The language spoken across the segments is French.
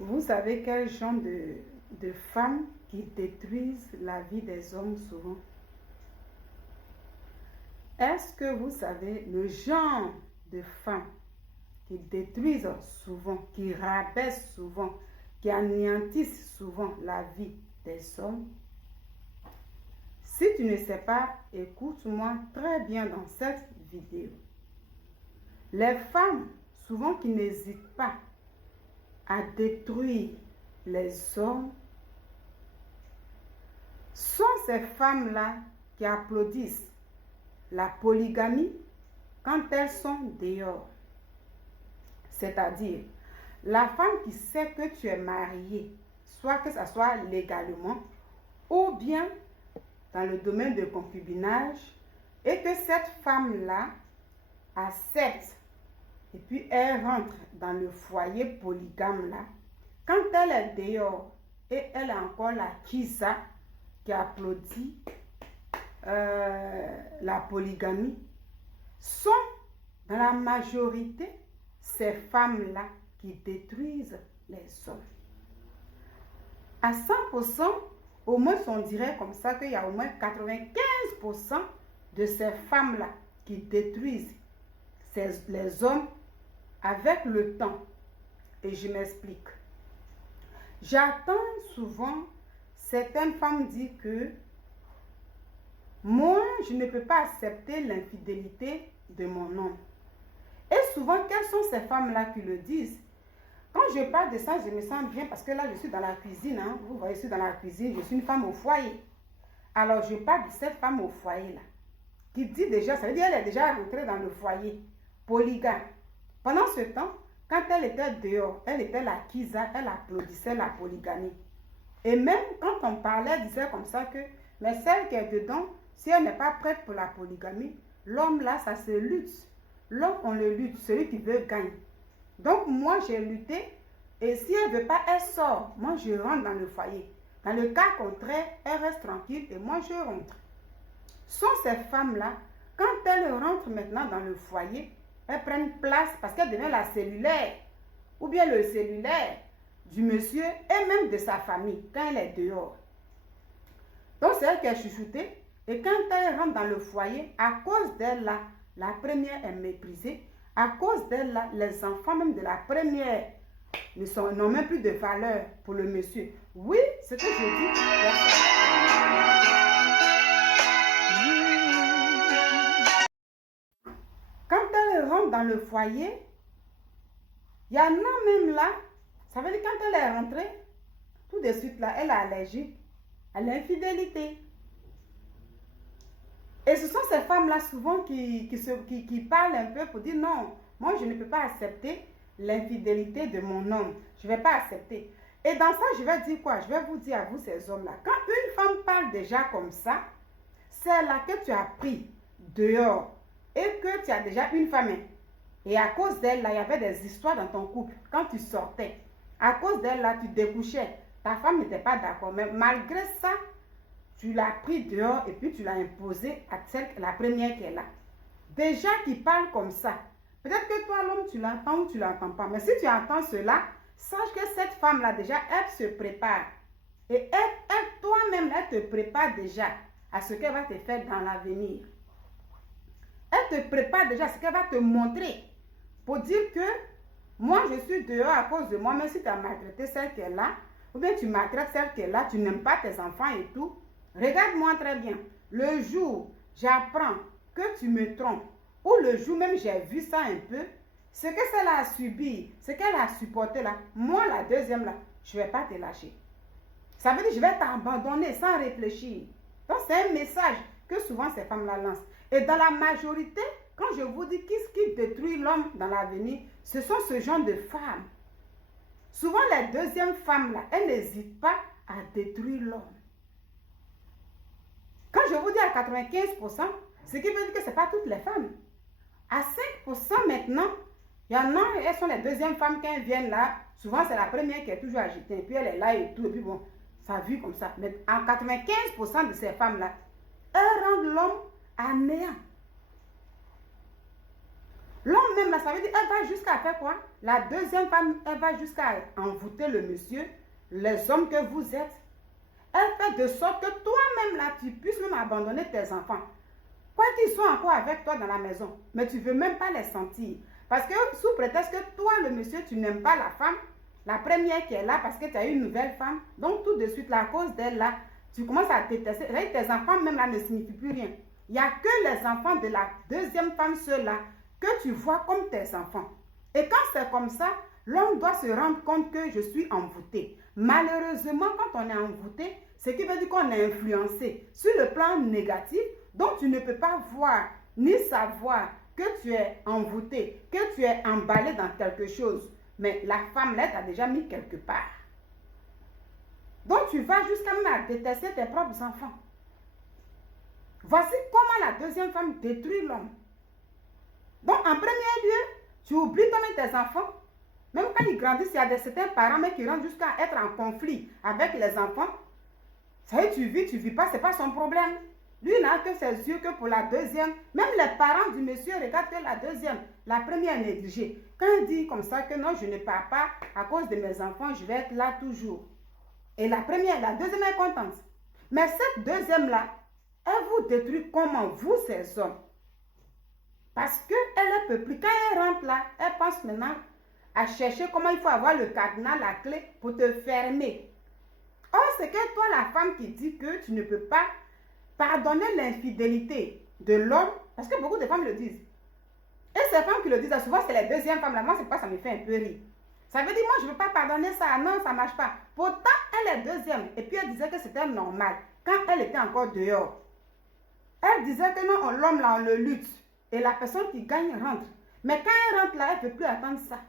Vous savez quel genre de femmes qui détruisent la vie des hommes souvent? Est-ce que vous savez le genre de femmes qui détruisent souvent, qui rabaissent souvent, qui anéantissent souvent la vie des hommes? Si tu ne sais pas, écoute-moi très bien dans cette vidéo. Les femmes, souvent qui n'hésitent pas à détruire les hommes, sont ces femmes-là qui applaudissent la polygamie quand elles sont dehors. C'est-à-dire, la femme qui sait que tu es marié, soit que ce soit légalement, ou bien dans le domaine de concubinage, et que cette femme-là accepte, et puis elle rentre dans le foyer polygame-là, quand elle est dehors, et elle a encore la kisa qui applaudit la polygamie, sont dans la majorité ces femmes-là qui détruisent les hommes. À 100%, au moins on dirait comme ça qu'il y a au moins 95% de ces femmes-là qui détruisent les hommes avec le temps. Et je m'explique. J'entends souvent certaines femmes dire que moi, je ne peux pas accepter l'infidélité de mon homme. Et souvent, quelles sont ces femmes-là qui le disent? Quand je parle de ça, je me sens bien parce que là, je suis dans la cuisine. Hein. Vous voyez, je suis dans la cuisine, je suis une femme au foyer. Alors, je parle de cette femme au foyer-là, qui dit déjà, ça veut dire qu'elle est déjà rentrée dans le foyer polygame. Pendant ce temps, quand elle était dehors, elle était la kisa, elle applaudissait la polygamie. Et même quand on parlait, elle disait comme ça que, mais celle qui est dedans, si elle n'est pas prête pour la polygamie, l'homme là, ça se lutte. L'homme, on le lutte, celui qui veut gagne. Donc moi, j'ai lutté, et si elle ne veut pas, elle sort. Moi, je rentre dans le foyer. Dans le cas contraire, elle reste tranquille et moi, je rentre. Sont ces femmes-là, quand elles rentrent maintenant dans le foyer, elles prennent place parce qu'elles deviennent la cellulaire, ou bien le cellulaire du monsieur et même de sa famille, quand elle est dehors. Donc, c'est elle qui est chouchoutée. Et quand elle rentre dans le foyer, à cause d'elle là, la première est méprisée. À cause d'elle là, les enfants même de la première n'ont même plus de valeur pour le monsieur. Oui, ce que je dis. Quand elle rentre dans le foyer, il y en a même là, ça veut dire quand elle est rentrée, tout de suite là, elle est allergique à l'infidélité. Et ce sont ces femmes-là souvent qui parlent un peu pour dire non, moi je ne peux pas accepter l'infidélité de mon homme. Je ne vais pas accepter. Et dans ça, je vais dire quoi? Je vais vous dire à vous ces hommes-là. Quand une femme parle déjà comme ça, c'est là que tu as pris dehors et que tu as déjà une femme. Et à cause d'elle, là, il y avait des histoires dans ton couple. Quand tu sortais, à cause d'elle, là, tu découchais. Ta femme n'était pas d'accord. Mais malgré ça, tu l'as pris dehors et puis tu l'as imposé à la première qui est là. Déjà qui parle comme ça. Peut-être que toi, l'homme, tu l'entends ou tu ne l'entends pas. Mais si tu entends cela, sache que cette femme-là, déjà, elle se prépare. Et elle toi-même, elle te prépare déjà à ce qu'elle va te faire dans l'avenir. Elle te prépare déjà à ce qu'elle va te montrer. Pour dire que moi, je suis dehors à cause de moi. Même si tu as maltraité celle qui est là, ou bien tu maltraites celle qui est là, tu n'aimes pas tes enfants et tout. Regarde-moi très bien. Le jour, j'apprends que tu me trompes, ou le jour même j'ai vu ça un peu, ce que celle a subi, ce qu'elle a supporté là, moi la deuxième là, je ne vais pas te lâcher. Ça veut dire que je vais t'abandonner sans réfléchir. Donc c'est un message que souvent ces femmes-là lancent. Et dans la majorité, quand je vous dis qu'est-ce qui détruit l'homme dans l'avenir, ce sont ce genre de femmes. Souvent les deuxièmes femmes là, elles n'hésitent pas à détruire l'homme. Quand je vous dis à 95%, ce qui veut dire que ce n'est pas toutes les femmes. À 5% maintenant, il y en a, elles sont les deuxièmes femmes quand elles viennent là. Souvent, c'est la première qui est toujours agitée. Et puis, elle est là et tout. Et puis, bon, ça a vu comme ça. Mais en 95% de ces femmes-là, elles rendent l'homme à néant. L'homme même, là, ça veut dire, elle va jusqu'à faire quoi? La deuxième femme, elle va jusqu'à envoûter le monsieur, les hommes que vous êtes. Elle fait de sorte que toi-même, là, tu puisses même abandonner tes enfants. Quoi qu'ils soient encore avec toi dans la maison, mais tu ne veux même pas les sentir. Parce que sous prétexte que toi, le monsieur, tu n'aimes pas la femme, la première qui est là parce que tu as une nouvelle femme, donc tout de suite, la cause d'elle là, tu commences à détester. Tes enfants même là ne signifient plus rien. Il n'y a que les enfants de la deuxième femme, ceux-là, que tu vois comme tes enfants. Et quand c'est comme ça, l'homme doit se rendre compte que je suis envoûté. Malheureusement, quand on est envoûté, ce qui veut dire qu'on est influencé sur le plan négatif, donc tu ne peux pas voir ni savoir que tu es envoûté, que tu es emballé dans quelque chose. Mais la femme là t'a déjà mis quelque part. Donc tu vas jusqu'à même détester tes propres enfants. Voici comment la deuxième femme détruit l'homme. Donc en premier lieu, tu oublies toi-même tes enfants. Même quand ils grandissent, il y a certains parents mais qui rentrent jusqu'à être en conflit avec les enfants. Ça y est, tu vis pas, c'est pas son problème. Lui n'a que ses yeux que pour la deuxième. Même les parents du monsieur regardent que la deuxième. La première est négligée. Quand il dit comme ça que non, je ne pars pas à cause de mes enfants, je vais être là toujours. Et la deuxième est contente. Mais cette deuxième-là, elle vous détruit comment vous, ces hommes. Parce qu'elle est peuplée. Quand elle rentre là, elle pense maintenant à chercher comment il faut avoir le cadenas, la clé pour te fermer. Or, c'est que toi, la femme qui dit que tu ne peux pas pardonner l'infidélité de l'homme, parce que beaucoup de femmes le disent. Et ces femmes qui le disent, souvent c'est les deuxièmes femmes là. Moi, c'est pourquoi ça me fait un peu rire. Ça veut dire, moi, je ne veux pas pardonner ça. Non, ça ne marche pas. Pourtant, elle est deuxième. Et puis, elle disait que c'était normal quand elle était encore dehors. Elle disait que non, l'homme là, on le lutte. Et la personne qui gagne rentre. Mais quand elle rentre là, elle ne peut plus attendre ça.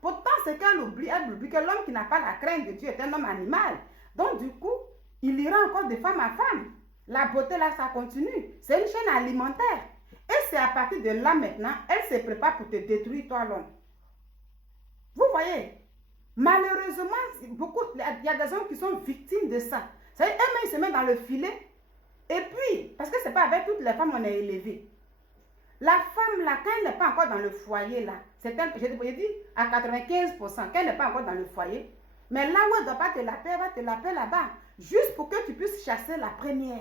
Pourtant, c'est qu'elle oublie que l'homme qui n'a pas la crainte de Dieu est un homme animal. Donc, du coup, il ira encore de femme à femme. La beauté là, ça continue. C'est une chaîne alimentaire. Et c'est à partir de là maintenant, elle se prépare pour te détruire, toi, l'homme. Vous voyez, malheureusement, il y a des hommes qui sont victimes de ça. Ça veut dire, eux-mêmes, ils se mettent dans le filet. Et puis, parce que ce n'est pas avec toutes les femmes qu'on est élevé. La femme, là, quand elle n'est pas encore dans le foyer, là, j'ai dit à 95%, quand elle n'est pas encore dans le foyer, mais là où elle ne doit pas te la paix, elle va te la paix là-bas. Juste pour que tu puisses chasser la première.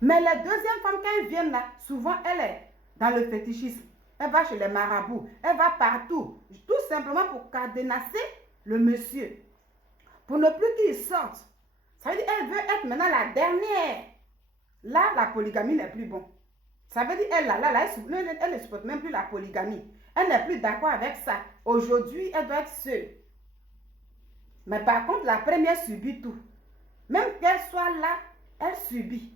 Mais les deuxièmes femmes, quand elles viennent là, souvent, elle est dans le fétichisme. Elle va chez les marabouts. Elle va partout. Tout simplement pour cadenasser le monsieur. Pour ne plus qu'il sorte. Ça veut dire qu'elle veut être maintenant la dernière. Là, la polygamie n'est plus bon. Ça veut dire elle ne supporte même plus la polygamie. Elle n'est plus d'accord avec ça. Aujourd'hui, elle doit être seule. Mais par contre, la première subit tout. Même qu'elle soit là, elle subit.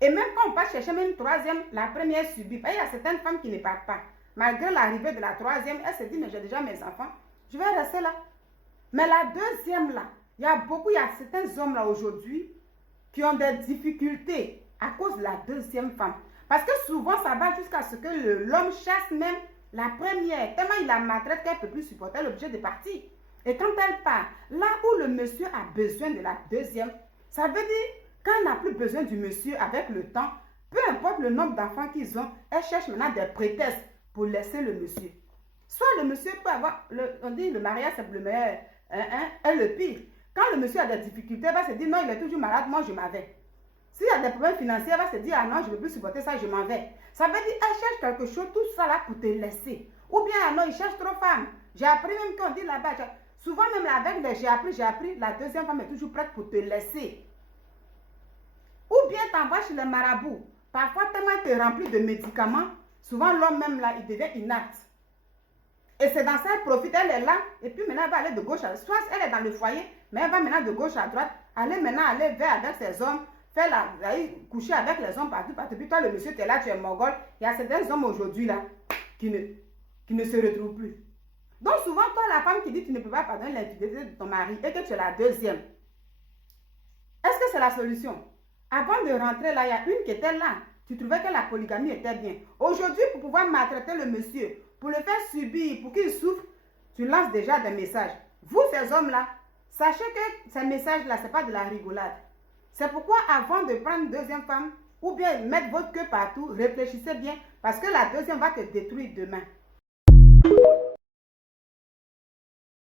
Et même quand on part chercher même une troisième, la première subit. Il y a certaines femmes qui ne partent pas. Malgré l'arrivée de la troisième, elle se dit, mais j'ai déjà mes enfants, je vais rester là. Mais la deuxième là, il y a certains hommes là aujourd'hui qui ont des difficultés à cause de la deuxième femme. Parce que souvent, ça va jusqu'à ce que l'homme chasse même la première. Tellement il la maltraite qu'elle ne peut plus supporter, elle est obligée de partir. Et quand elle part, là où le monsieur a besoin de la deuxième, ça veut dire quand elle n'a plus besoin du monsieur avec le temps, peu importe le nombre d'enfants qu'ils ont, elle cherche maintenant des prétextes pour laisser le monsieur. Soit le monsieur peut avoir, on dit le mariage c'est le meilleur, est le pire. Quand le monsieur a des difficultés, elle va se dire non, il est toujours malade, moi je m'en vais. S'il y a des problèmes financiers, elle va se dire ah non, je ne veux plus supporter ça, je m'en vais. Ça veut dire elle cherche quelque chose, tout ça là pour te laisser. Ou bien ah non, il cherche trop femme. J'ai appris même qu'on dit là-bas, souvent même avec les j'ai appris, la deuxième femme est toujours prête pour te laisser. Ou bien t'envoies chez les marabouts. Parfois tellement tu es rempli de médicaments, souvent l'homme même là, il devient inapte. Et c'est dans ça, elle profite, elle est là, et puis maintenant elle va aller de gauche à droite. Soit elle est dans le foyer, mais elle va maintenant de gauche à droite, aller vers avec ses hommes, coucher avec les hommes partout. Puis toi, le monsieur, tu es là, tu es mogol. Il y a certains hommes aujourd'hui là qui ne se retrouvent plus. Donc souvent, toi, la femme qui dit que tu ne peux pas pardonner l'infidélité de ton mari et que tu es la deuxième, est-ce que c'est la solution? Avant de rentrer là, il y a une qui était là. Tu trouvais que la polygamie était bien. Aujourd'hui, pour pouvoir maltraiter le monsieur, pour le faire subir, pour qu'il souffre, tu lances déjà des messages. Vous, ces hommes-là, sachez que ces messages-là, ce n'est pas de la rigolade. C'est pourquoi avant de prendre une deuxième femme, ou bien mettre votre queue partout, réfléchissez bien parce que la deuxième va te détruire demain.